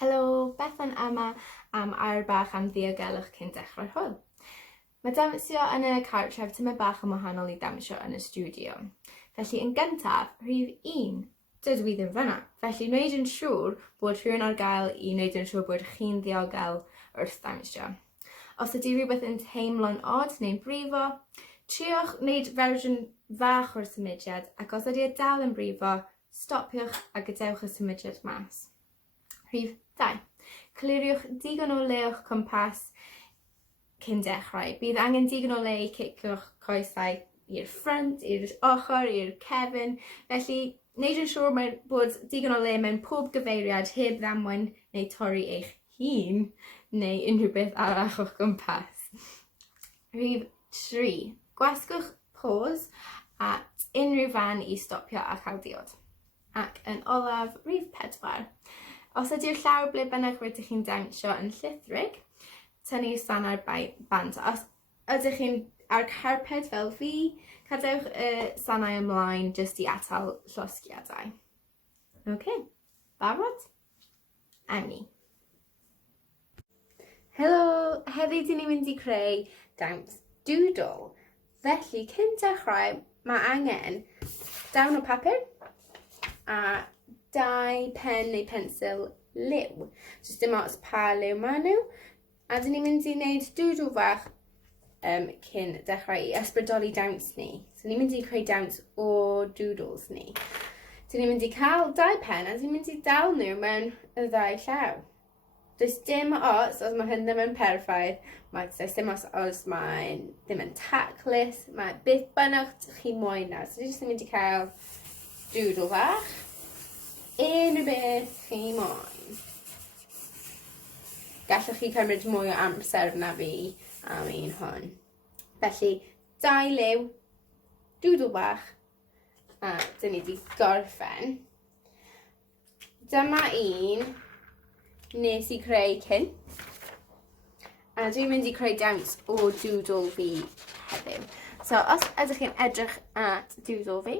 Helo, Bethan yma am air bach am ddiogelwch cyn dechrau'r hwyl. Mae dawnsio yn y cartref tymed bach yn wahanol i dawnsio yn y studio. Felly yn gyntaf, rhif 1, dydw i ddim fyna. Felly wneud yn siŵr bod rhywun ar gael i wneud yn siŵr bod chi'n ddiogel wrth dawnsio. Os ydy rhywbeth yn teimlo'n od neu'n brifo, triwch wneud fersiwn fach o'r symudiad ac os ydy dal yn brifo, stopiwch a gadewch y symudiad mas. Rhif 2. Cliriwch digon o le o'ch cwmpas cyn dechrau. Bydd angen digon o le i cicio'ch coesau i'r ffrynt, i'r ochr, i'r cefn. Felly, wneud yn siŵr bod digon o le mewn pob gyfeiriad heb ddamwain neu torri eich hun neu unrhyw beth arall o'ch gwmpas. Rhif 3. Gwasgwch pause at unrhyw fan i stopio a chael diod. Ac yn olaf, rhif 4. Os ydy'r llawr ble bynnag rydych chi'n dawnsio yn llithrig, tynnu sanau'r band. Os ydych chi'n ar carped fel fi, cadewch y sanau ymlaen jyst i atal llosgiadau. Barod? Awn ni. Helo, heddiw dyn ni'n mynd i creu dawns Doodle. Felly, cyn dechrau, mae angen dawn o papur a dau pen neu pensil liw. Jyst dim ots pa liw maen nhw. A dyn ni'n mynd i wneud doodle fach cyn dechrau i ysbrydoli dawns ni. So ni'n mynd i creu dawns o doodles ni. Dyn ni'n mynd i cael dau pen a dyn ni'n mynd i dal nhw mewn y ddau llaw. Does dim ots os mae hyn ddim yn perffaith. Does dim ots os mae ddim yn taclus. Mae beth bynnag chi moyn nawr. So dyn ni'n mynd i cael doodle fach. Unrhyw beth chi moyn. Gallwch chi cymryd mwy o amser na fi am un hwn. Felly, dau liw, doodle bach, a dyn ni wedi gorffen. Dyma un nes i creu cyn. A dwi'n mynd i creu dawns o doodle fi heddiw. So, os ydych chi'n edrych at doodle fi,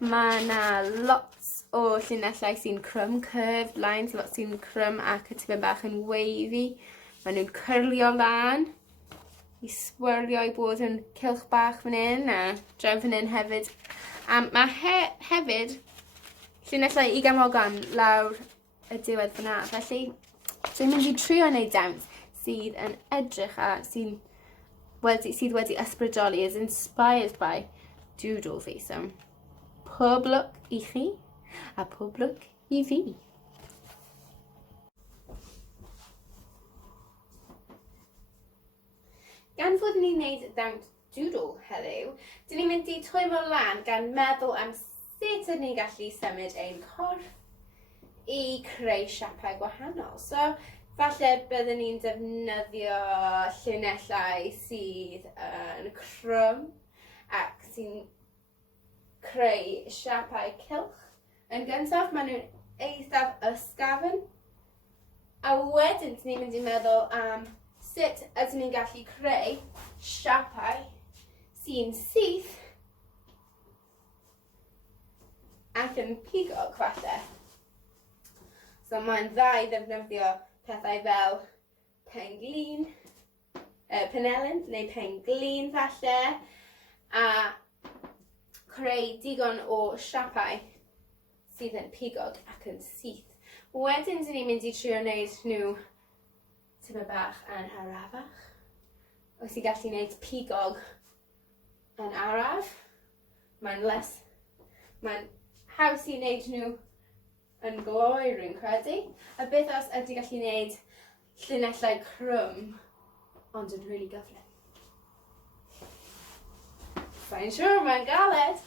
mae yna lots o llinellau sy'n curved lines, lot sy'n ac y tipyn bach yn wavy. Maen nhw'n cyrlio lan i swirlio i bod yn cylch bach fan hyn a draw fan hyn hefyd. Mae hefyd llinellau i gamogan lawr y diwedd fyna. Felly, dwi'n mynd i trio wneud dawns sydd yn edrych a sydd wedi ysbrydoli, is inspired by Doodle fi. So, pob lwc i chi. A pob lwc i fi. Gan fod ni'n gwneud dawns Doodle heddiw, dyn ni'n mynd i twymo lan gan meddwl am sut ydyn ni'n gallu symud ein corff i creu siapau gwahanol. So, falle byddwn ni'n defnyddio llinellau sydd yn crwm ac sy'n creu siapau cylch. Yn gyntaf, maen nhw'n eithaf ysgafn. A wedyn, ni'n mynd i meddwl am sut ydyn ni'n gallu creu siapau sy'n syth ac yn pigog falle. So mae'n dda i ddefnyddio pethau fel penelyn neu penglin falle a creu digon o siapau sydd yn pigog ac yn syth. Wedyn, dyn ni'n mynd i trio wneud nhw tipyn bach yn arafach. Os i gallu wneud pigog yn araf, mae'n haws i wneud nhw yn gloi rwy'n credu. A beth os ydy gallu wneud llinellau crwm, ond yn rili gyflym. Sa'n siŵr, mae'n galed.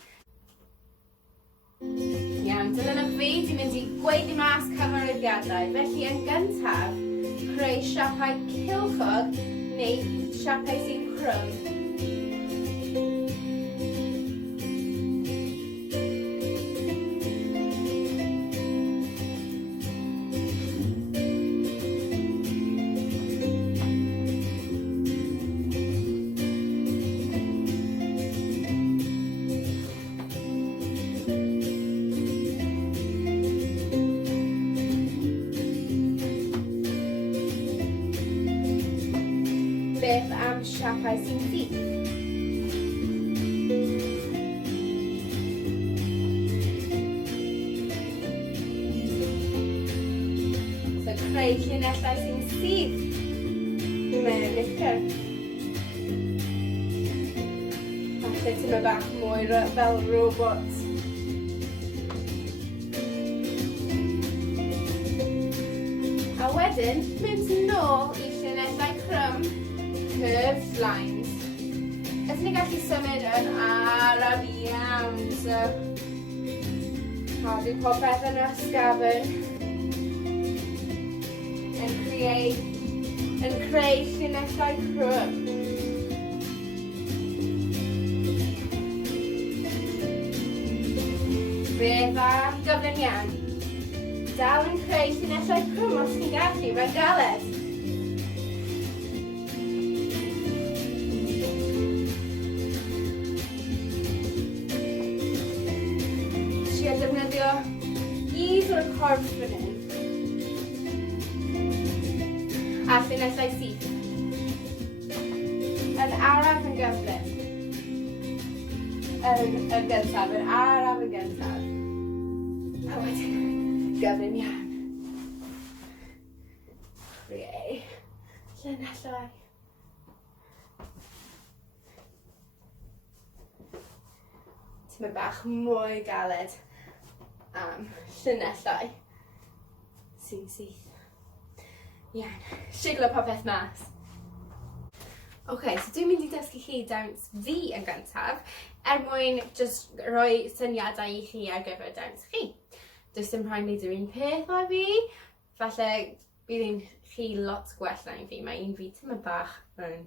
Iawn, dilynwch fi, dwi'n mynd i gweiddi mas cyfarwyddiadau. Felly yn gyntaf, creu siapau cylchog neu siapau sy'n crwm. am siapau sy'n syth. So creu llinellau sy'n syth mewn milltir. Falle tyma bach mwy fel robot. A wedyn, mynd nôl i llinellau crym, curved lines. Ydych chi'n gallu symud yn araf iawn, so cadw popeth yn ysgafn, yn creu llinellau crym. Beth am gyflym iawn. Dal yn creu llinellau crym os chi'n gallu, rhaid galed. Trio defnyddio o'r corff fan hyn. A llinellau syth. Yn araf yn gyflym. Yn gyntaf, yn araf yn gyntaf. A wedyn, gyflym iawn. Creu llinellau. Tyma bach mwy galed am llinellau sy'n syth. Iawn, siglo popeth mas. Ok, so dwi'n mynd i dysgu chi dawns fi yn gyntaf, mwyn just rhoi syniadau i chi ar gyfer dawns chi. Does dim rhaid wneud yr un peth a fi, falle bydd un chi lot gwell na'n fi, mae un fi tyma bach yn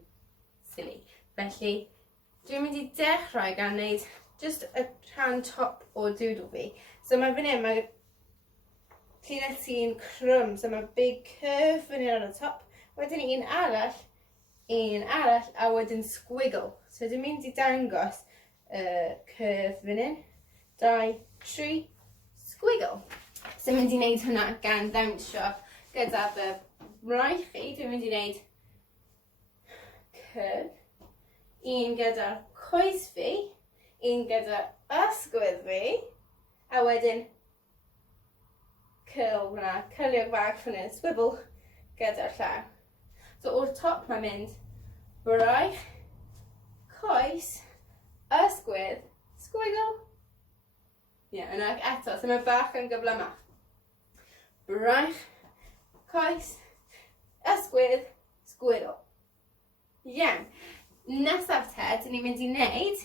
silly. Felly, dwi'n mynd i dechrau gan wneud just y rhan top o doodle fi. So mae fan hyn, mae llinell sy'n crym, so mae big curve fan hyn ar y top. Wedyn un arall, a wedyn squiggle. So dwi'n mynd i dangos curve fan hyn. 2, 3, squiggle. So mynd i wneud hwnna gan ddawnsio gyda fy braich chi. Dwi'n mynd i wneud curve. Un gyda'r coes fi. Un gyda ysgwydd fi. A wedyn curl hwnna, curlio bag fan hyn, swivel gyda'r llaw. So o'r top mae'n mynd braich, coes, ysgwydd, squiggle. Ie, yna eto, so mae bach yn gyflymach. Braich, coes, ysgwydd, squiggle. Iawn. Nesaf te, dyn ni'n mynd i wneud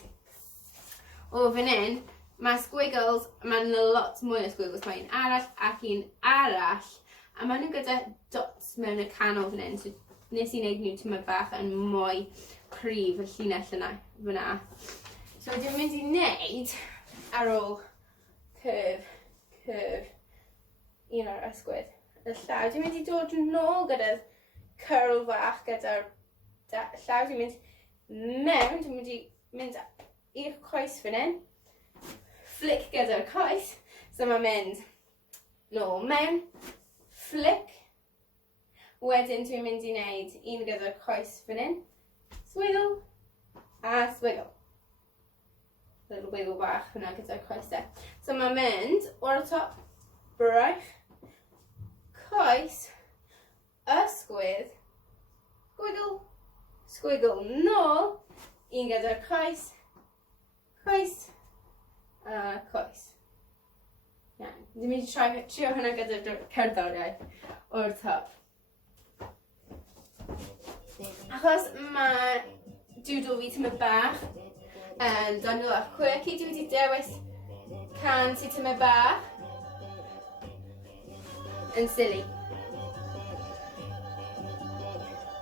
o fan hyn, mae squiggles, mae'n lot mwy o squiggles, mae un arall ac un arall, a maen nhw gyda dots mewn y canol fan hyn, so nes i wneud nhw tyma bach yn mwy cryf y llinell yna fyna. So dwi'n mynd i wneud ar ôl curve, un o'r ysgwydd, y llaw. Dwi'n mynd i dod nôl gyda'r curl fach gyda'r llaw. Dwi'n mynd mewn, dwi'n mynd i mynd i'r coes fan hyn. Flick gyda'r coes, so mae'n mynd nôl mewn, flick. Wedyn dwi'n mynd i wneud un gyda'r coes fan hyn, swiggle, a swiggle. Little wiggle bach hwnna gyda'r coesau. So mae'n mynd o'r top, braich, coes, ysgwydd, squiggle, squiggle, nôl, un gyda'r coes, coes, coes. Iawn. Dwi'n mynd i trio hwnna gyda'r cerddoriaeth o'r top. Achos mae doodle fi tyma bach yn doniol a quirky, dwi wedi dewis can sy tyma bach yn silly.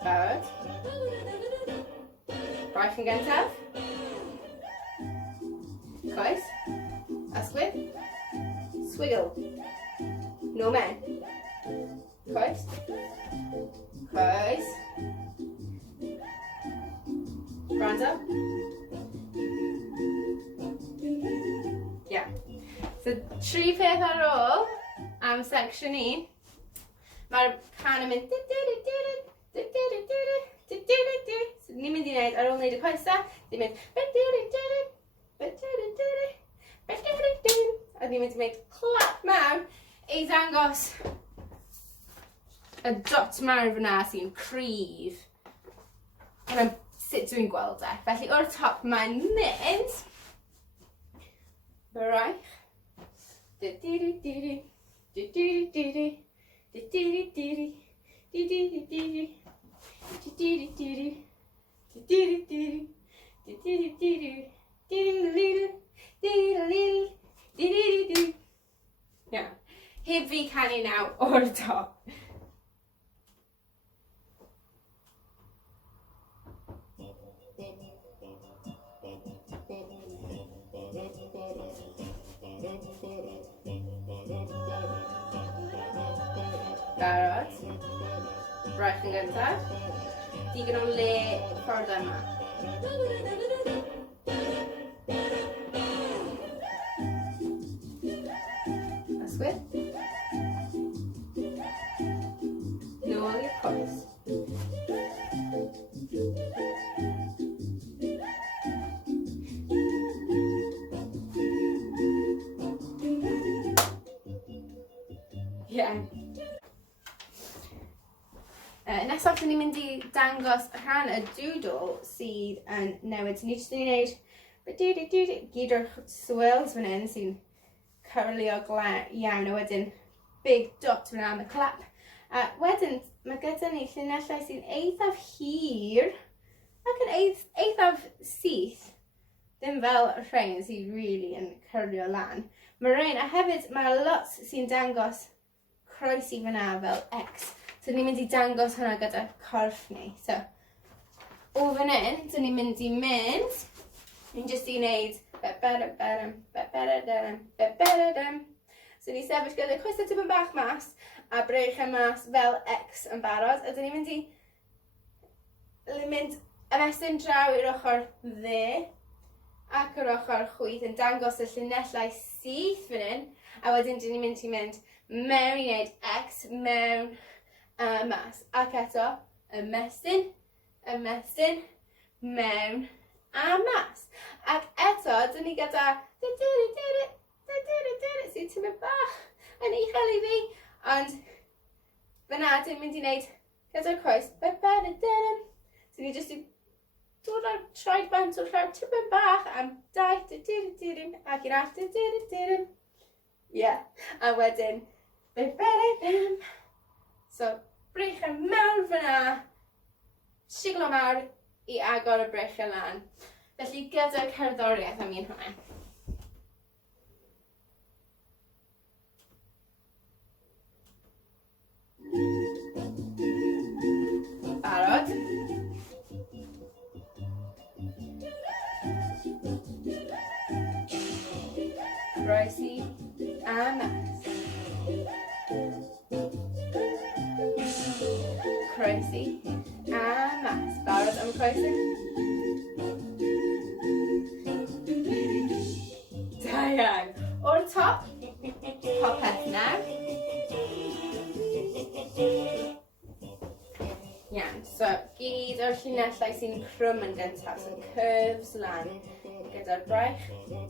Barod. Braich yn gyntaf. Coes. Ysgwydd. Swiggle. Nôl mewn. Coes. Coes. Brando. Yeah. So 3 peth ar ôl am section 1. Mae'r can yn mynd So ni'n mynd i wneud ar ôl wneud y coesau, ni'n mynd a ni'n mynd i wneud clap mewn i ddangos y dot mawr fyna sy'n cryf. Hwna'n sut dwi'n gweld e. Felly o'r top mae'n mynd braich. Iawn, heb fi canu naw o'r top. Barod. Braich yn gyntaf. Digon o le ffordd yma. Ysgwydd. Nôl i'r coes. Nesaf, dyn ni'n mynd i dangos rhan y Doodle sydd yn newid. Ni jyst yn gwneud gyd o'r swirls fan hyn sy'n cyrlio iawn, a wedyn big dot fyna am y clap. A wedyn, mae gyda ni llinellau sy'n eithaf hir ac yn eithaf syth. Ddim fel y rhain sy'n really yn cyrlio lan. Mae rhain, a hefyd mae lot sy'n dangos croesi fyna fel X. So ni'n mynd i dangos hwnna gyda corff ni. So, o fan hyn, so ni'n mynd i mynd. Ni'n just i wneud So ni'n sefyll gyda coesau tipyn bach mas a breichau mas fel X yn barod. A dyn ni'n mynd i ymestyn draw i'r ochr dde ac yr ochr chwith yn dangos y llinellau syth fan hyn. A wedyn dyn ni'n mynd i mynd mewn i wneud X mewn mas. Ac eto, ymestyn, mewn a mas. Ac eto, dyn ni gyda sy'n tipyn bach yn uchel i fi. Ond fyna, dyn ni'n mynd i wneud gyda'r coes. So ni jyst i dod o'r troed bant o'r llaw tipyn bach am dau, ac i'r all, yeah. A wedyn, so, breichau mewn fyna, siglo mawr i agor y breichau lan. Felly gyda cerddoriaeth am un hwnna. Barod. Croesi a mas. Croesi a mas. Barod am y croesi. Da iawn. O'r top, popeth nawr. Iawn, so gyd o'r llinellau sy'n crwm yn gyntaf, so curves lan. Gyda'r braich,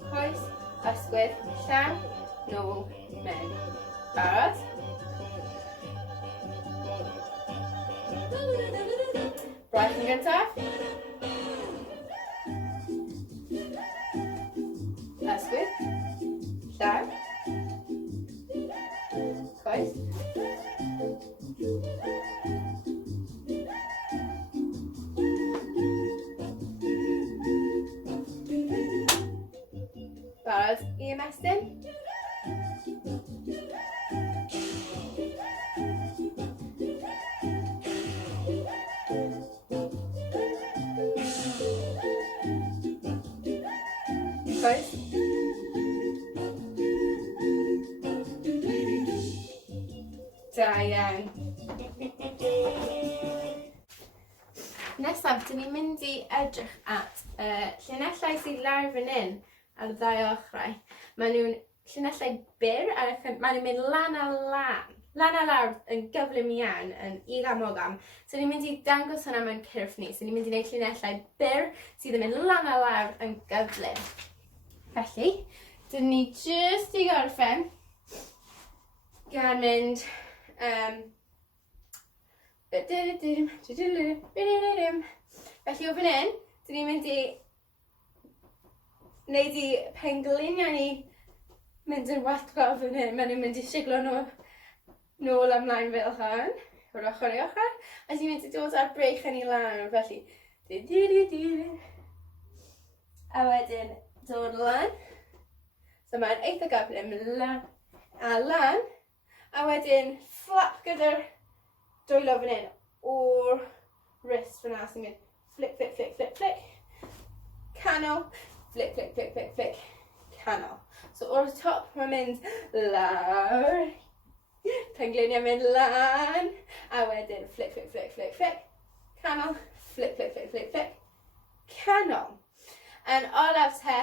coes, ysgwydd, llaw, nôl, mewn. Barod? Braich yn gyntaf. Ysgwydd, llaw, coes. Barod i ymestyn. Coes. Da iawn. Nesaf, dyn ni'n mynd i edrych at llinellau sydd lawr fan hyn ar y ddau ochrau. Maen nhw'n llinellau byr a maen nhw'n mynd lan a lan. lan a lawr yn gyflym iawn yn ugain mogam. So ni'n mynd i dangos hwnna mewn cyrff ni. So ni'n mynd i wneud llinellau byr sydd yn mynd lan a lawr yn gyflym. Felly, dyn ni jyst i gorffen gan mynd felly o fan hyn, dyn ni'n mynd i wneud i pengliniau ni mynd yn watgo fan hyn. Maen nhw'n mynd i siglo nôl ymlaen fel hyn, o'r ochr i ochr. A ti'n mynd i dod ar breich yn ei lan, felly. A wedyn dod lan. So mae'n eitha gyflym lan a lan. A wedyn flap gyda'r dwylo fan hyn o'r wrist fyna sy'n mynd flick, flick, flick, flick, flick. Canol, flick, flick, flick, flick, flick. Canol. So o'r top mae'n mynd lawr. Pengliniau mynd lan. A wedyn flick, flick, flick, flick, flick. Canol, flick, flick, flick, flick, flick. Canol. Yn olaf te,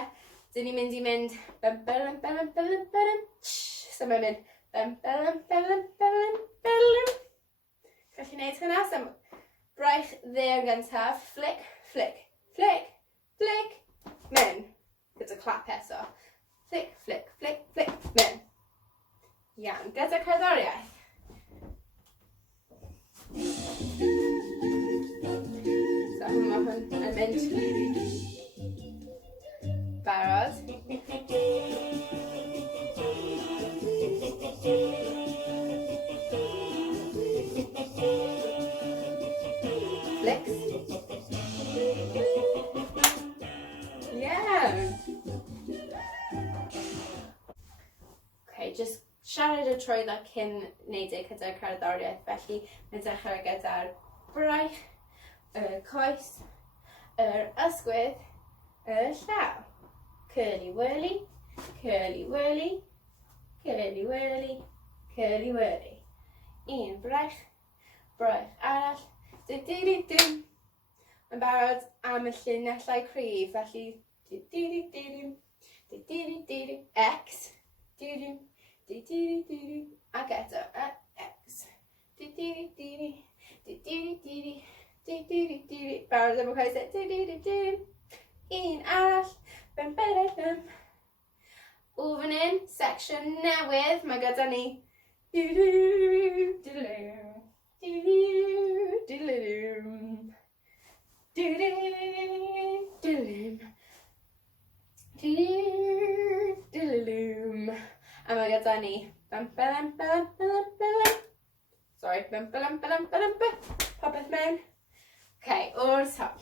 dyn ni'n mynd i mynd bum, bum, bum, bum, bum. So mae'n mynd bum, bum, bum, bum, bum. Gallu gwneud hynna, so braich dde yn gyntaf, flick, flick, flick, flick, men. Gyda clap eto. Flick, flick, flick, flick, men. Iawn, gyda cerddoriaeth. So mae hwn yn mynd barod. Flicks. Yeah. Okay, just siarad y trwyddo cyn wneud gyda'r cerddoriaeth. Felly, mae'n dechrau gyda'r braich, y coes, yr ysgwydd, y llaw. Curly whirly, curly whirly, curly whirly, curly whirly. Un braich, braich arall, dy-dy-dy-dy. Mae'n barod am y llinellau cryf, felly dy-dy-dy-dy, dy-dy-dy-dy, X, dy-dy, dy-dy-dy-dy, ac eto X, dy-dy-dy-dy, dy-dy-dy-dy, dy-dy-dy-dy, barod am y coesau, dy-dy-dy-dy. Un arall, bam-bam-bam. O fan hyn, section newydd, mae gyda ni a mae gyda ni sorry, popeth mewn. Okay, o'r top.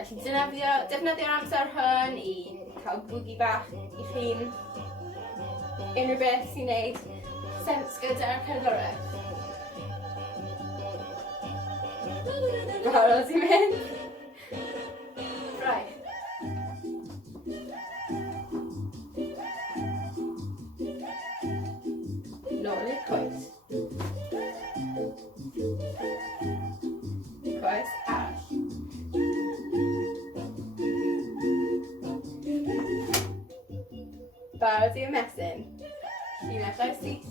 Felly defnyddio'r amser hyn i cael bwgi bach i chi'n unrhyw beth sy'n gwneud sens gyda'r cerddoriaeth. Barod i mynd. Right. Nôl i'r coes. Coes arall. Barod i'r mesyn. Llinellau syth.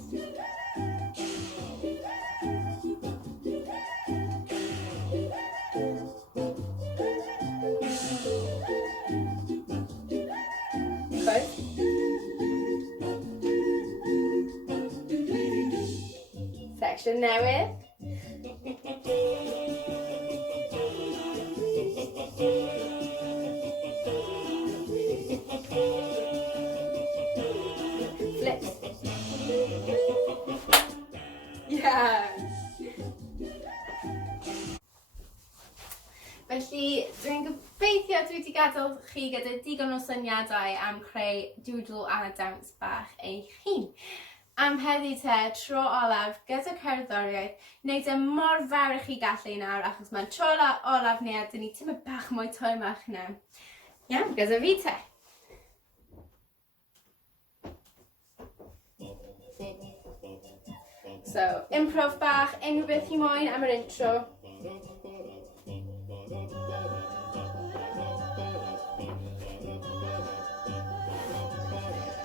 Coes. Section newydd. Flips. Yeah. Felly, dwi'n gobeithio dwi wedi gadael chi gyda digon o syniadau am creu doodle a dawns bach eich hun. Am heddi te, tro olaf gyda cerddoriaeth, wneud e mor fawr chi gallu nawr achos mae'n tro olaf ni a dyn ni tyma bach mwy twymach nawr. Iawn, gyda fi te. So, improv bach, unrhyw beth i moyn am yr intro.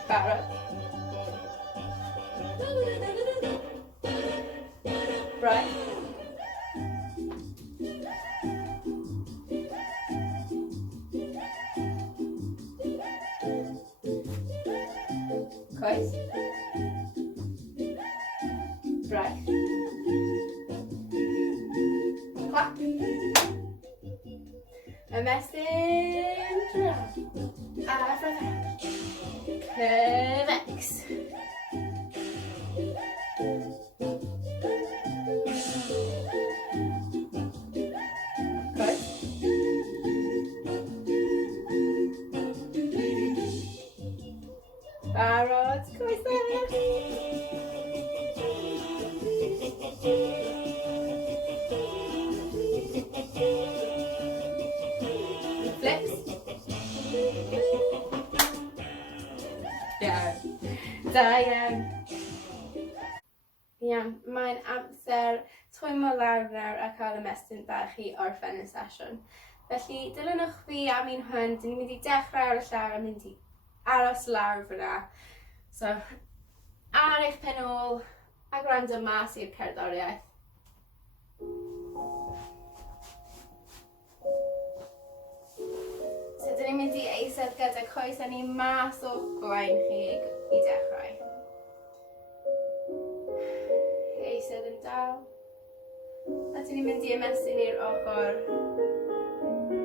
Barod. Right. Coes. Right. Clap. Ymestyn draw. A ffrwyth. Cyfex. Coes. Barod. Coes there. Flips. Iawn. Da iawn. Iawn, mae'n amser twymo lawr nawr a cael ymestyn da chi orffen y sesiwn. Felly, dilynwch fi am un hwn, dyn ni'n mynd i dechrau ar y llawr a mynd i aros lawr fyna. So, ar eich pen ôl a gwrando mas i'r cerddoriaeth. So, dyn ni'n mynd i eistedd gyda coesau ni mas o'ch blaen chi i dechrau. Eistedd yn dal. A dyn ni'n mynd i ymestyn i'r ochr.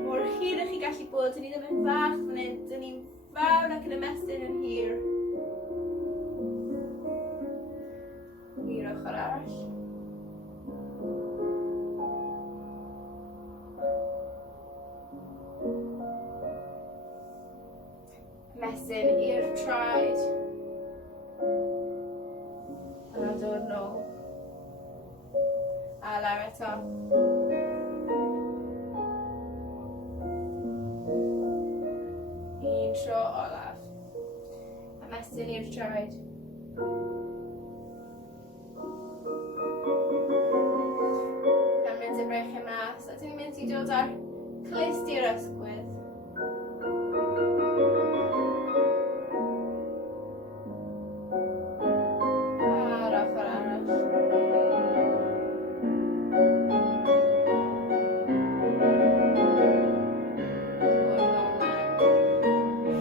Mor hir ych chi gallu bod, dyn ni ddim yn fach fan hyn, dyn ni'n fawr ac yn ymestyn yn hir. I'r ochr arall. Ymestyn i'r traed. A dod nôl. A lawr eto. Un tro olaf. Ymestyn i'r traed. Cymryd y breichau mas. A dyn ni'n mynd i dod ar clust i'r ysgwydd. A'r ochr arall.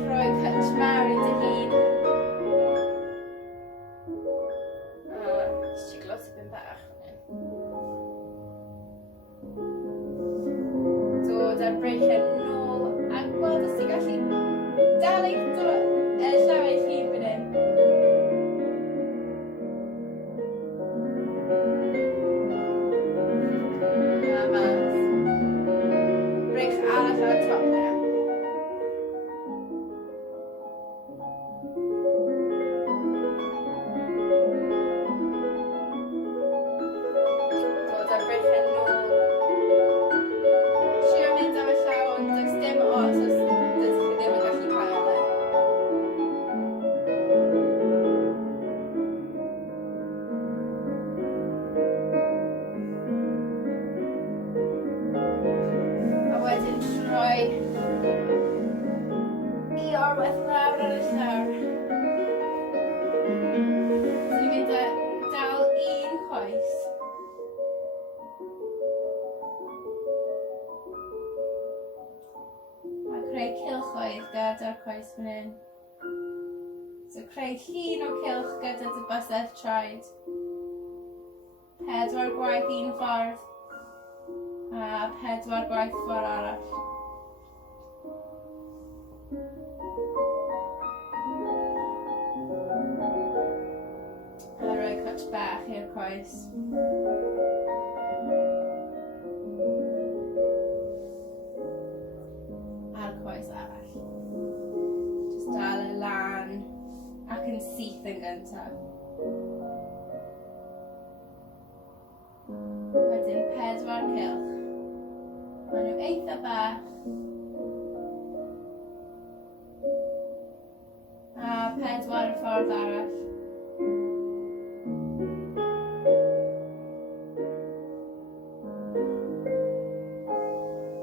Rhoi cut mawr i dy hun. Siglo tipyn bach. Dod ar breichau nôl a gweld os ti'n gallu dal eich llaw eich hun fan hyn. A mas. Breich arall ar y top yna. Dod ar breichau nôl. Trio mynd am y llaw, ond does dim os dydych chi ddim yn gallu cael e. A wedyn troi i orwedd lawr ar y llawr. So ni'n mynd a dal un coes. A creu cylchoedd gyda'r coes fan hyn. So creu llun o cylch gyda dy bysedd traed. 4 gwaith un ffordd. A 4 gwaith ffordd arall. A rhoi cut bach i'r coes. A'r coes arall. Just dal y lan ac yn syth yn gyntaf. Wedyn 4 cylch. Maen nhw eitha bach. A 4 y ffordd arall.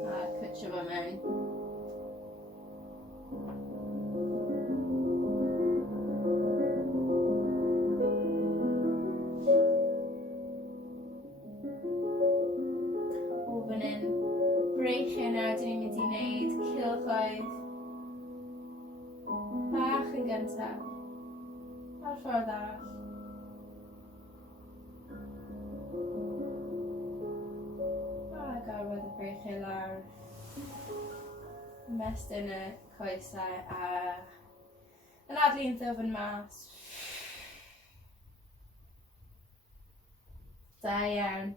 A cwtio fo mewn. fan hyn. Breichio nawr, dyn ni'n mynd i wneud cilchoedd bach yn gyntaf. A'r ffordd arall. A gorfod y breichio lawr. Ymestyn y coesau a yn adlu'n ddyfn mas. Da iawn.